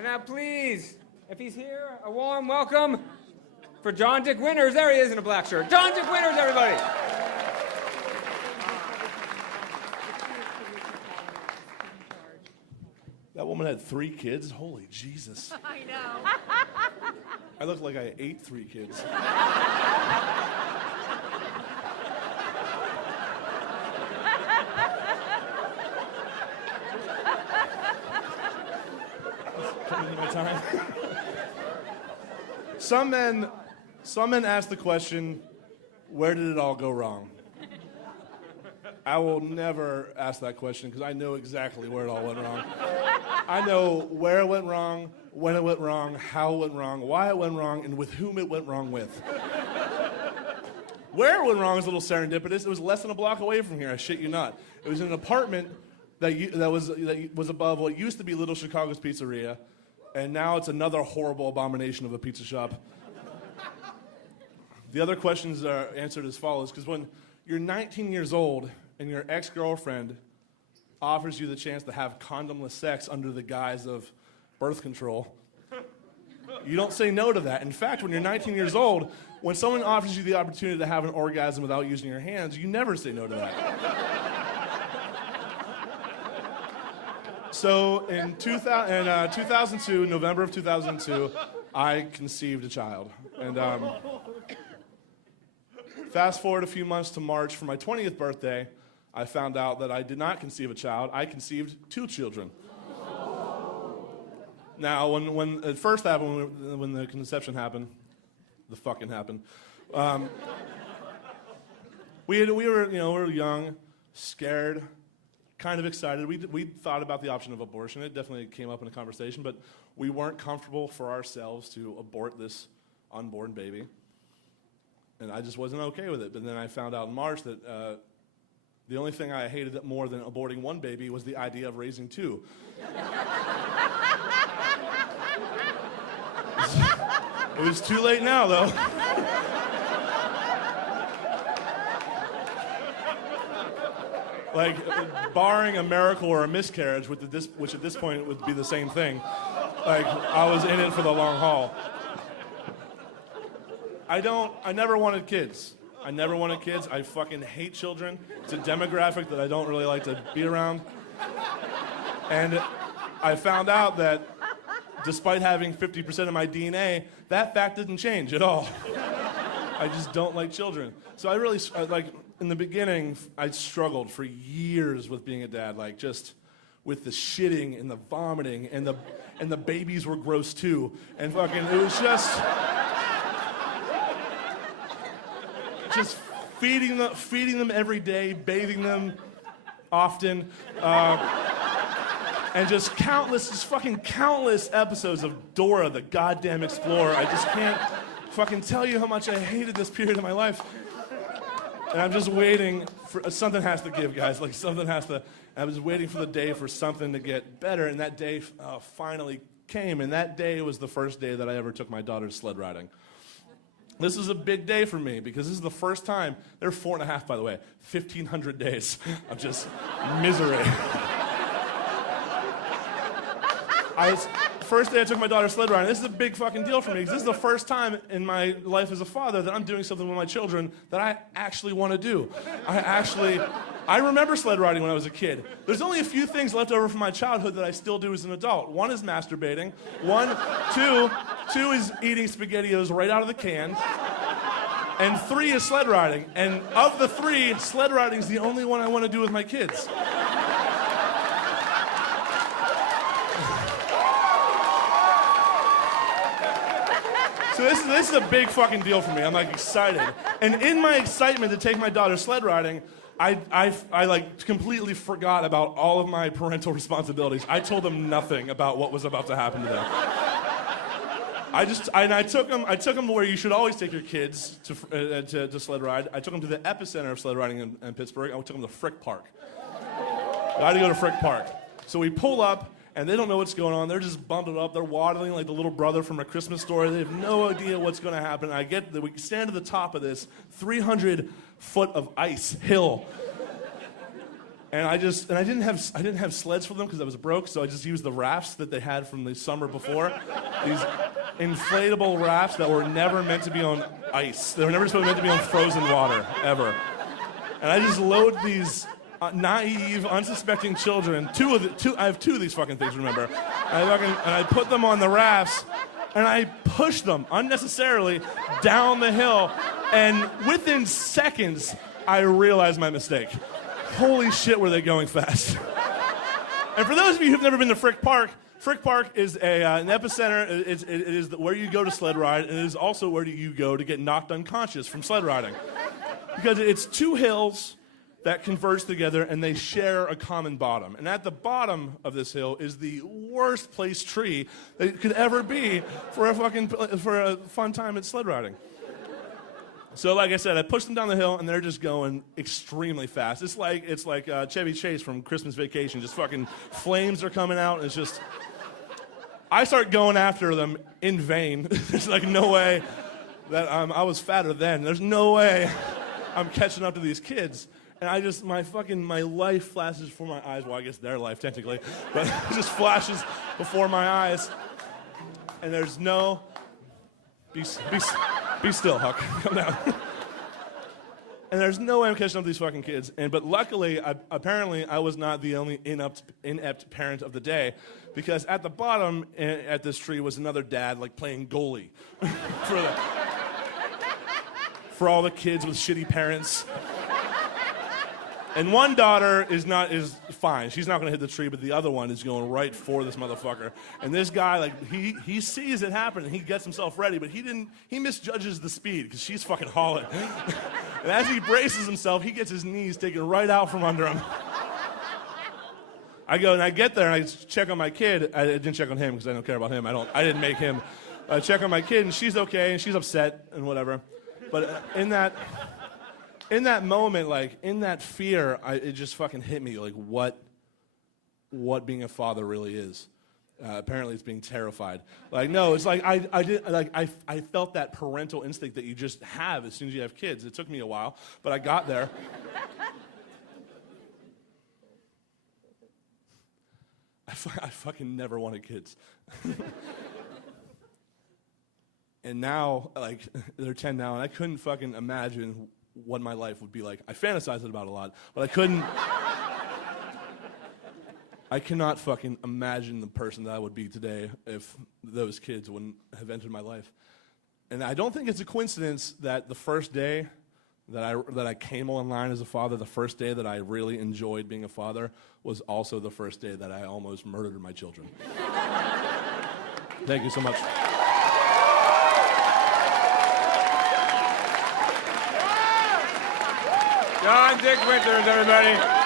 And now please, if he's here, a warm welcome for John Dick Winters. There he is in a black shirt. John Dick Winters, everybody. That woman had 3 kids? Holy Jesus. I know. I look like I ate 3 kids. Coming to my time. Some men ask the question, where did it all go wrong? I will never ask that question because I know exactly where it all went wrong. I know where it went wrong, when it went wrong, how it went wrong, why it went wrong, and with whom it went wrong with. Where it went wrong is a little serendipitous. It was less than a block away from here, I shit you not. It was in an apartment that was above what used to be Little Chicago's Pizzeria, and now it's another horrible abomination of a pizza shop. The other questions are answered as follows, because when you're 19 years old and your ex-girlfriend offers you the chance to have condomless sex under the guise of birth control, you don't say no to that. In fact, when you're 19 years old, when someone offers you the opportunity to have an orgasm without using your hands, you never say no to that. So in 2002, November of 2002, I conceived a child. And fast forward a few months to March for my 20th birthday, I found out that I did not conceive a child. I conceived 2 children. Now, when it first happened, when the conception happened, the fucking happened, we were young, scared, kind of excited. We thought about the option of abortion. It definitely came up in a conversation, but we weren't comfortable for ourselves to abort this unborn baby. And I just wasn't okay with it. But then I found out in March that the only thing I hated more than aborting 1 baby was the idea of raising 2. It was too late now, though. Like, barring a miracle or a miscarriage, which at this point would be the same thing, like, I was in it for the long haul. I never wanted kids. I never wanted kids. I fucking hate children. It's a demographic that I don't really like to be around. And I found out that despite having 50% of my DNA, that fact didn't change at all. I just don't like children. So I really, in the beginning, I struggled for years with being a dad, like just with the shitting and the vomiting, and the babies were gross too. And fucking, it was just feeding them every day, bathing them often, and just fucking countless episodes of Dora the Goddamn Explorer. I just can't fucking tell you how much I hated this period of my life. And I'm just waiting for something has to give, guys. Like something has to. I was waiting for the day for something to get better, and that day finally came. And that day was the first day that I ever took my daughter sled riding. This is a big day for me because this is the first time. They're 4.5, by the way. 1,500 days of just misery. First day I took my daughter sled riding. This is a big fucking deal for me because this is the first time in my life as a father that I'm doing something with my children that I actually want to do. I remember sled riding when I was a kid. There's only a few things left over from my childhood that I still do as an adult. One is masturbating. Two is eating SpaghettiOs right out of the can. And 3 is sled riding. And of the 3, sled riding is the only one I want to do with my kids. So this is a big fucking deal for me. I'm like excited. And in my excitement to take my daughter sled riding, I like completely forgot about all of my parental responsibilities. I told them nothing about what was about to happen to them. I took them to where you should always take your kids to sled ride. I took them to the epicenter of sled riding in Pittsburgh. I took them to Frick Park. I had to go to Frick Park. So we pull up, and they don't know what's going on. They're just bundled up. They're waddling like the little brother from A Christmas Story. They have no idea what's going to happen. We stand at the top of this 300-foot of ice hill. And I didn't have sleds for them because I was broke, so I just used the rafts that they had from the summer before. These inflatable rafts that were never meant to be on ice. They were never meant to be on frozen water, ever. And I just load these naive, unsuspecting children. I have two of these fucking things, remember? And I put them on the rafts, and I push them unnecessarily down the hill. And within seconds, I realized my mistake. Holy shit, were they going fast. And for those of you who've never been to Frick Park is an epicenter. It is where you go to sled ride, and it is also where you go to get knocked unconscious from sled riding. Because it's two hills that converge together, and they share a common bottom. And at the bottom of this hill is the worst placed tree that it could ever be for a fun time at sled riding. So like I said, I pushed them down the hill, and they're just going extremely fast. It's like Chevy Chase from Christmas Vacation. Just fucking flames are coming out, and it's just... I start going after them in vain. There's like no way that I was fatter then. There's no way I'm catching up to these kids. And my life flashes before my eyes. Well, I guess their life, technically. But it just flashes before my eyes. And there's no... Be still, Huck. Come down. And there's no way I'm catching up to these fucking kids. But luckily, apparently, I was not the only inept parent of the day, because at the bottom at this tree was another dad, like playing goalie for all the kids with shitty parents. And one daughter is fine. She's not going to hit the tree, but the other one is going right for this motherfucker. And this guy, like, he sees it happen, and he gets himself ready, but he misjudges the speed, because she's fucking hauling. And as he braces himself, he gets his knees taken right out from under him. I go, and I get there, and I check on my kid. I didn't check on him, because I don't care about him. I didn't make him. I check on my kid, and she's okay, and she's upset, and whatever. But in that moment, like, in that fear, it just fucking hit me, like, what being a father really is. Apparently, it's being terrified. Like, no, it's like I felt that parental instinct that you just have as soon as you have kids. It took me a while, but I got there. I fucking never wanted kids. And now, like, they're 10 now, and I couldn't fucking imagine what my life would be like. I fantasize about it a lot, but I cannot fucking imagine the person that I would be today if those kids wouldn't have entered my life. And I don't think it's a coincidence that the first day that I came online as a father, the first day that I really enjoyed being a father, was also the first day that I almost murdered my children. Thank you so much. John Dick Winters, everybody.